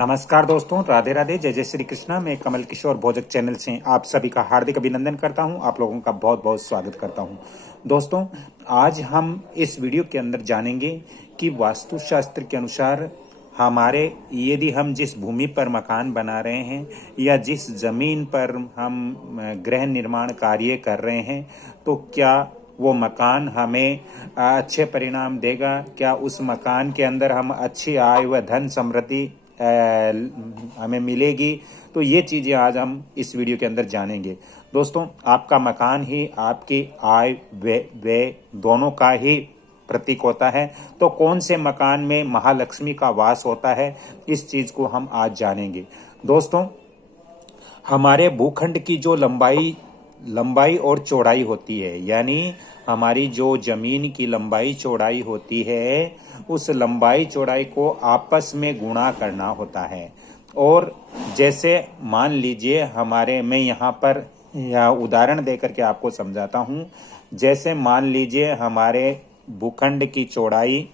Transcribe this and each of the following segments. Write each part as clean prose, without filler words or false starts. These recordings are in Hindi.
नमस्कार दोस्तों, राधे राधे, जय जय श्री कृष्णा। मैं कमल किशोर भोजक चैनल से आप सभी का हार्दिक अभिनंदन करता हूं। आप लोगों का बहुत बहुत स्वागत करता हूं। दोस्तों, आज हम इस वीडियो के अंदर जानेंगे कि वास्तुशास्त्र के अनुसार हमारे यदि हम जिस भूमि पर मकान बना रहे हैं या जिस जमीन पर हम गृह निर्माण कार्य कर रहे हैं, तो क्या वो मकान हमें अच्छे परिणाम देगा? क्या उस मकान के अंदर हम अच्छी आय व धन समृद्धि हमें मिलेगी? तो ये चीज़ें आज हम इस वीडियो के अंदर जानेंगे। दोस्तों, आपका मकान ही आपकी आय व्यय दोनों का ही प्रतीक होता है। तो कौन से मकान में महालक्ष्मी का वास होता है, इस चीज़ को हम आज जानेंगे। दोस्तों, हमारे भूखंड की जो लंबाई और चौड़ाई होती है, यानी हमारी जो जमीन की लंबाई चौड़ाई होती है, उस लंबाई चौड़ाई को आपस में गुणा करना होता है। और जैसे मान लीजिए मैं यहाँ पर या उदाहरण देकर के आपको समझाता हूँ। जैसे मान लीजिए हमारे भूखंड की चौड़ाई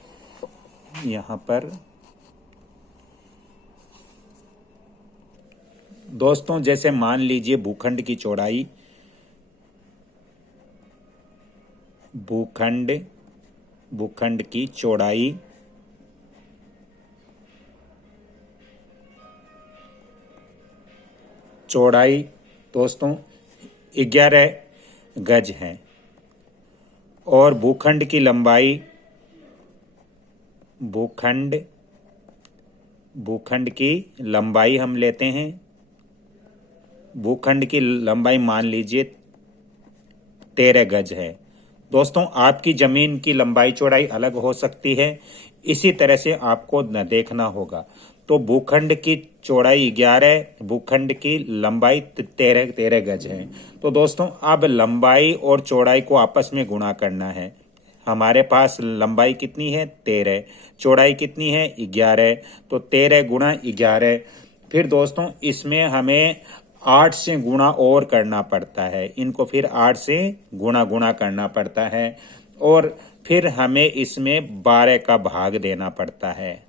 यहाँ पर, दोस्तों जैसे मान लीजिए भूखंड की चौड़ाई भूखंड की चौड़ाई दोस्तों 11 गज है और भूखंड की लंबाई हम लेते हैं। भूखंड की लंबाई मान लीजिए 13 गज है। दोस्तों, आपकी जमीन की लंबाई चौड़ाई अलग हो सकती है, इसी तरह से आपको देखना होगा। तो भूखंड की चौड़ाई 11, भूखंड की लंबाई 13 गज है। तो दोस्तों, अब लंबाई और चौड़ाई को आपस में गुणा करना है। हमारे पास लंबाई कितनी है? 13, चौड़ाई कितनी है? 11। तो 13 गुणा 11। फिर दोस्तों, इसमें हमें 8 से गुणा और करना पड़ता है। इनको फिर 8 से गुणा करना पड़ता है और फिर हमें इसमें 12 का भाग देना पड़ता है।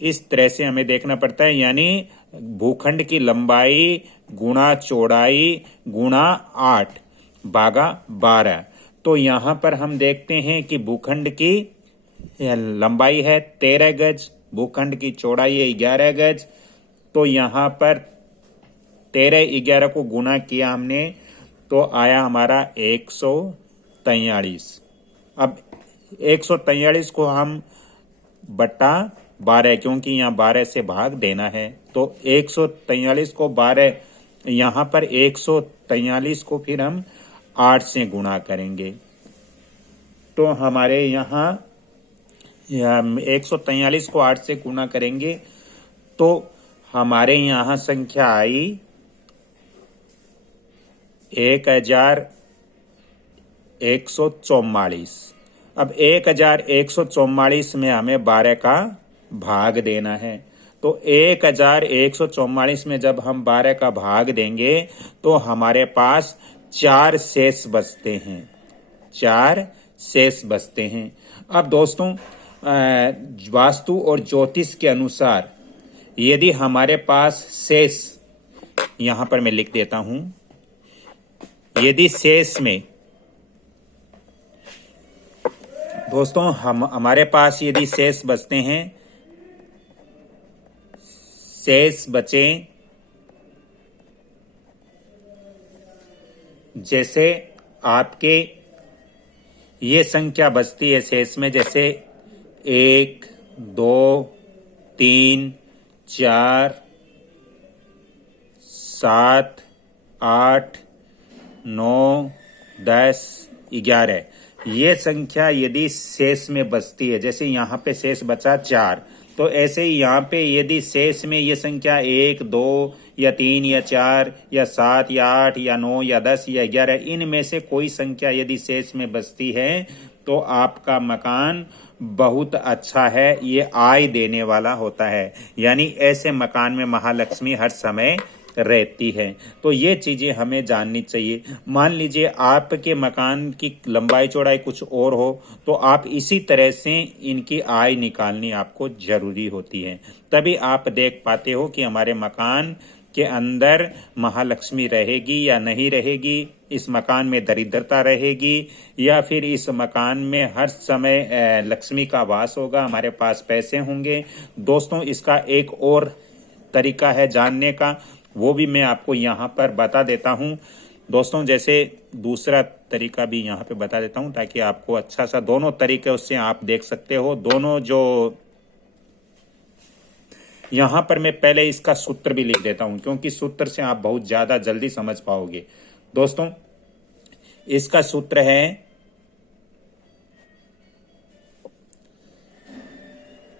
इस तरह से हमें देखना पड़ता है, यानी भूखंड की लंबाई गुणा चौड़ाई गुणा 8 भागा 12। तो यहाँ पर हम देखते हैं कि भूखंड की लंबाई है 13 गज, भूखंड की चौड़ाई है 11 गज। तो यहाँ पर 13-11 को गुना किया हमने, तो आया हमारा 143। अब 143 को हम बटा 12, क्योंकि यहाँ 12 से भाग देना है, तो 143 को 12, यहाँ पर 143 को फिर हम 8 से गुणा करेंगे। तो हमारे यहाँ 143 को 8 से गुणा करेंगे तो हमारे यहाँ संख्या आई 1144। अब 1144 में हमें 12 का भाग देना है। तो 1144 में जब हम 12 का भाग देंगे तो हमारे पास 4 शेष बचते हैं। 4 शेष बचते हैं। अब दोस्तों, वास्तु और ज्योतिष के अनुसार यदि हमारे पास शेष, यहां पर मैं लिख देता हूं, यदि शेष में दोस्तों हमारे पास यदि शेष बचते हैं, शेष बचे, जैसे आपके ये संख्या बचती है शेष में, जैसे 1 2 3 4 7 8 9 10 11, ये संख्या यदि शेष में बचती है, जैसे यहाँ पे शेष बचा 4, तो ऐसे ही यहाँ पे यदि शेष में ये संख्या 1 2 या 3 या 4 या 7 या 8 या 9 या 10 या 11, इनमें से कोई संख्या यदि शेष में बचती है, तो आपका मकान बहुत अच्छा है, ये आय देने वाला होता है। यानी ऐसे मकान में महालक्ष्मी हर समय रहती है। तो ये चीजें हमें जाननी चाहिए। मान लीजिए आपके मकान की लंबाई चौड़ाई कुछ और हो, तो आप इसी तरह से इनकी आय निकालनी आपको जरूरी होती है। तभी आप देख पाते हो कि हमारे मकान के अंदर महालक्ष्मी रहेगी या नहीं रहेगी, इस मकान में दरिद्रता रहेगी या फिर इस मकान में हर समय लक्ष्मी का वास होगा, हमारे पास पैसे होंगे। दोस्तों, इसका एक और तरीका है जानने का, वो भी मैं आपको यहाँ पर बता देता हूँ। दोस्तों, जैसे दूसरा तरीका भी यहाँ पे बता देता हूँ ताकि आपको अच्छा सा दोनों तरीके उससे आप देख सकते हो। दोनों जो यहाँ पर मैं पहले इसका सूत्र भी लिख देता हूं, क्योंकि सूत्र से आप बहुत ज्यादा जल्दी समझ पाओगे। दोस्तों, इसका सूत्र है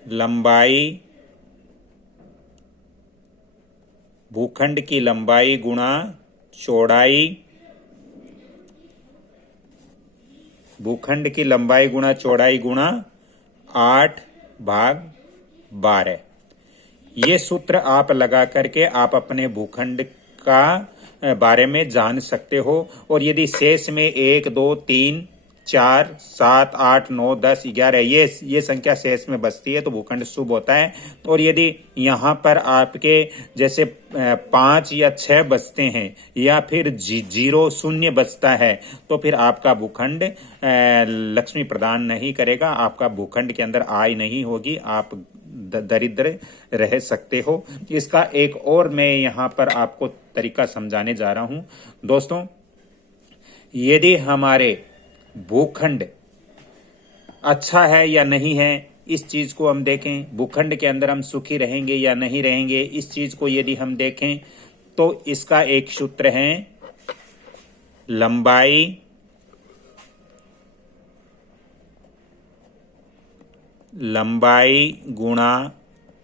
लंबाई, भूखंड की लंबाई गुणा चौड़ाई, भूखंड की लंबाई गुणा चौड़ाई गुणा 8/12। ये सूत्र आप लगा करके आप अपने भूखंड का बारे में जान सकते हो। और यदि शेष में 1, 2, 3, 4, 7, 8, 9, 10, 11 ये संख्या शेष में बचती है तो भूखंड शुभ होता है। और यदि यहाँ पर आपके जैसे 5 या 6 बचते हैं या फिर 0, 0 बचता है तो फिर आपका भूखंड लक्ष्मी प्रदान नहीं करेगा, आपका भूखंड के अंदर आय नहीं होगी, आप दरिद्र रह सकते हो। इसका एक और मैं यहाँ पर आपको तरीका समझाने जा रहा हूं। दोस्तों, यदि हमारे भूखंड अच्छा है या नहीं है, इस चीज को हम देखें। भूखंड के अंदर हम सुखी रहेंगे या नहीं रहेंगे, इस चीज को यदि हम देखें तो इसका एक सूत्र है लंबाई गुणा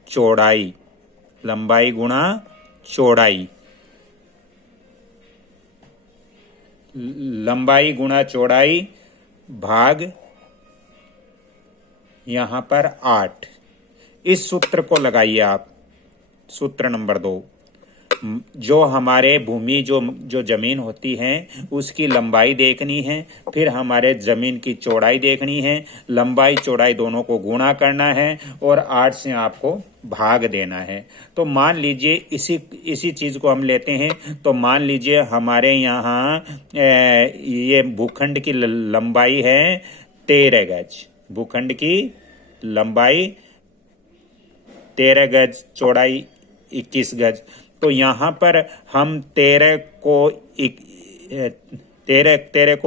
चौड़ाई, लंबाई गुणा चौड़ाई, लंबाई गुणा चौड़ाई भाग यहां पर 8। इस सूत्र को लगाइए आप। सूत्र नंबर 2, जो हमारे भूमि जो जमीन होती है उसकी लंबाई देखनी है, फिर हमारे जमीन की चौड़ाई देखनी है, लंबाई चौड़ाई दोनों को गुणा करना है और 8 से आपको भाग देना है। तो मान लीजिए इसी चीज को हम लेते हैं। तो मान लीजिए हमारे यहाँ ये भूखंड की लंबाई है 13 गज, भूखंड की लंबाई 13 गज, चौड़ाई 21 गज। तो यहाँ पर हम 13 को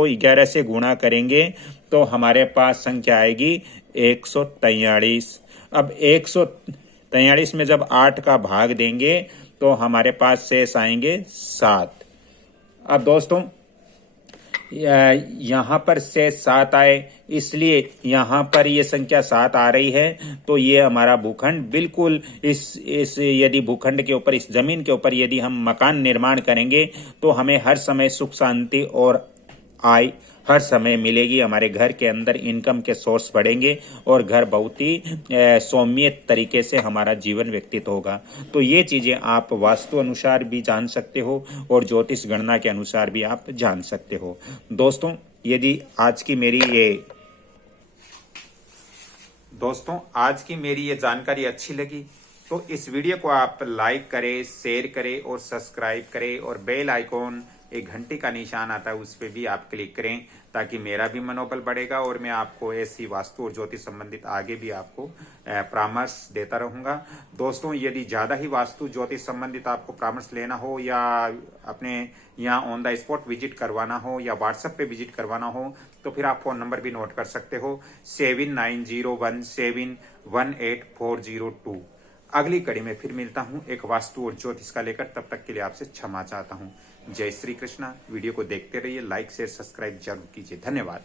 11 से गुणा करेंगे तो हमारे पास संख्या आएगी 143। अब 143 में जब 8 का भाग देंगे तो हमारे पास शेष आएंगे 7। अब दोस्तों, यहाँ पर शेष 7 आए, इसलिए यहाँ पर ये संख्या 7 आ रही है। तो ये हमारा भूखंड बिल्कुल इस यदि भूखंड के ऊपर, इस जमीन के ऊपर यदि हम मकान निर्माण करेंगे तो हमें हर समय सुख शांति और आय हर समय मिलेगी। हमारे घर के अंदर इनकम के सोर्स बढ़ेंगे और घर बहुत ही सौम्य तरीके से हमारा जीवन व्यतीत होगा। तो ये चीजें आप वास्तु अनुसार भी जान सकते हो और ज्योतिष गणना के अनुसार भी आप जान सकते हो। दोस्तों, यदि आज की मेरी ये जानकारी अच्छी लगी तो इस वीडियो को आप लाइक करें, शेयर करें और सब्सक्राइब करें और बेल आइकॉन, एक घंटी का निशान आता है उस पर भी आप क्लिक करें ताकि मेरा भी मनोबल बढ़ेगा और मैं आपको ऐसी वास्तु और ज्योतिष संबंधित आगे भी आपको परामर्श देता रहूंगा। दोस्तों, यदि ज्यादा ही वास्तु ज्योतिष संबंधित आपको परामर्श लेना हो या अपने यहाँ ऑन द स्पॉट विजिट करवाना हो या व्हाट्सएप पे विजिट करवाना हो तो फिर आप फोन नंबर भी नोट कर सकते हो 7901718402। अगली कड़ी में फिर मिलता हूं एक वास्तु और ज्योतिष का लेकर। तब तक के लिए आपसे क्षमा चाहता हूं। जय श्री कृष्णा। वीडियो को देखते रहिए, लाइक शेयर सब्सक्राइब जरूर कीजिए। धन्यवाद।